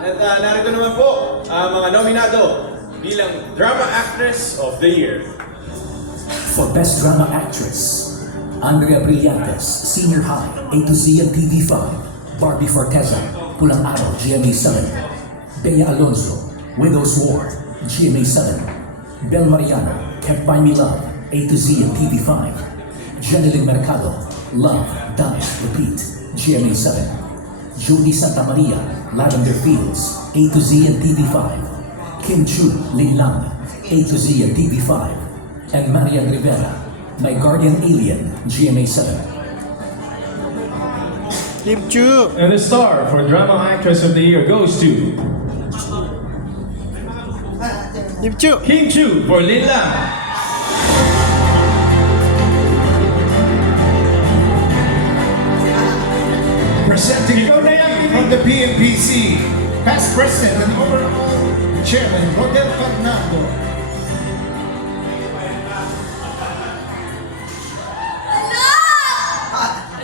At narito naman po ang mga nominado bilang Drama Actress of the Year. For Best Drama Actress, Andrea Brillantes, Senior High, A to Z and TV5. Barbie Forteza, Pulang Araw, GMA7. Bea Alonso, Widow's War, GMA7. Bel Mariano, Kept by Me Love, A to Z and TV5. Jeneline Mercado, Love, Die, Repeat, GMA7. Judy Santa Maria, Lavender Fields, A to Z and TV5. Kim Chu, Linlang, A to Z and TV5. And Marian Rivera, My Guardian Alien, GMA7. Kim Chu. And the star for Drama Actress of the Year goes to Kim Chu. Kim Chu for Linlang. Presenting from the PMPC, past president and overall chairman, Rodel Fernando.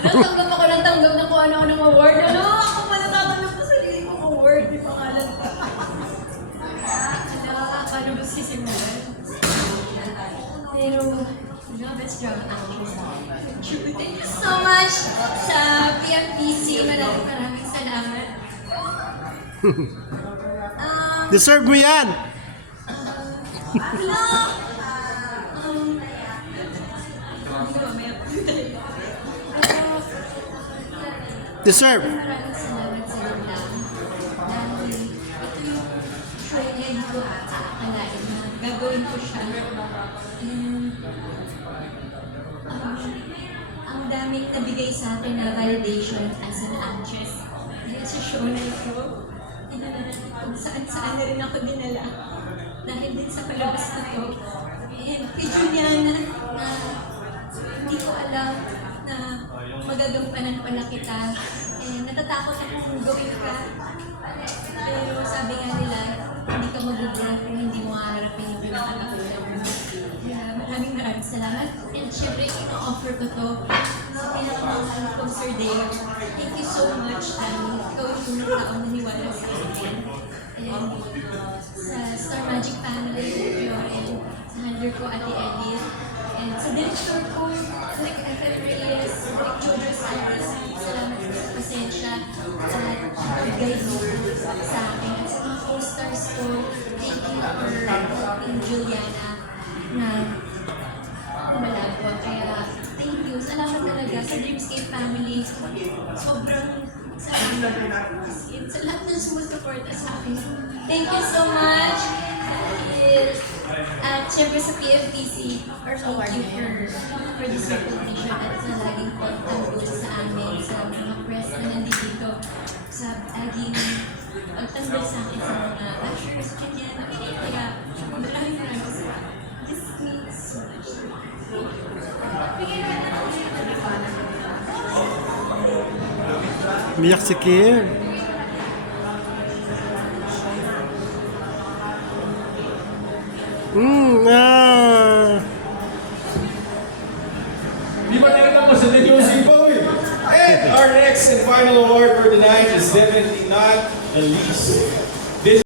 Tanggap ako ng tanggap na kung ano ng award. Ano? Ako pa natatanggap ko sarili kong award. Di pangalan ko. Paano ba sisimulan? Pero, best drama actress. Thank you so much sa PMPC. Maraming salamat. Deserve mo yan. Hello! Deserve. Maraming salamat sa inyo. Dahil ito yung training ko sa akalain na gagawin ko siya. Ang daming nabigay sa akin na validation as an actress. Dahil sa show na ito, kung saan-saan na rin ako dinala. Dahil din sa palabas na ito. And kay Juliana, na hindi ko alam na magagampanan pala kita. Eh, natatakot akong gawin ka. Pero sabi nga nila, hindi ka mag-vlog kung hindi mo haharapin yung pinakatakutan mo. Kaya maraming salamat. And syempre, ino-offer ko to sa pinakamahal kong Sir Dale. Thank you so much. Ikaw yung unang taong naniwala sa akin. And sa Star Magic family, and sa handler ko, Ate Edith. And sa director ko, like Efet Reyes, like Jojo Santos, salamat sa pasensya at pag-guide mo sa akin. At sa mga co-stars ko, thank you for helping Juliana na malabo. Kaya thank you. Salamat talaga sa Dreamscape family. Sobrang salamat. Sa lahat na sumusuporta sa akin. Thank you so much. At syempre sa PFTC, thank you for this recognition at sa laging pagtanggol sa amin, sa mga press na nandito, sa laging pagtanggol sa akin sa mga ushers, kanya, kaya maraming salamat. This means so much. Umiyak si Kim. Di ba tayo mo sa video? Music Poet! And our next and final award for tonight is definitely not the least.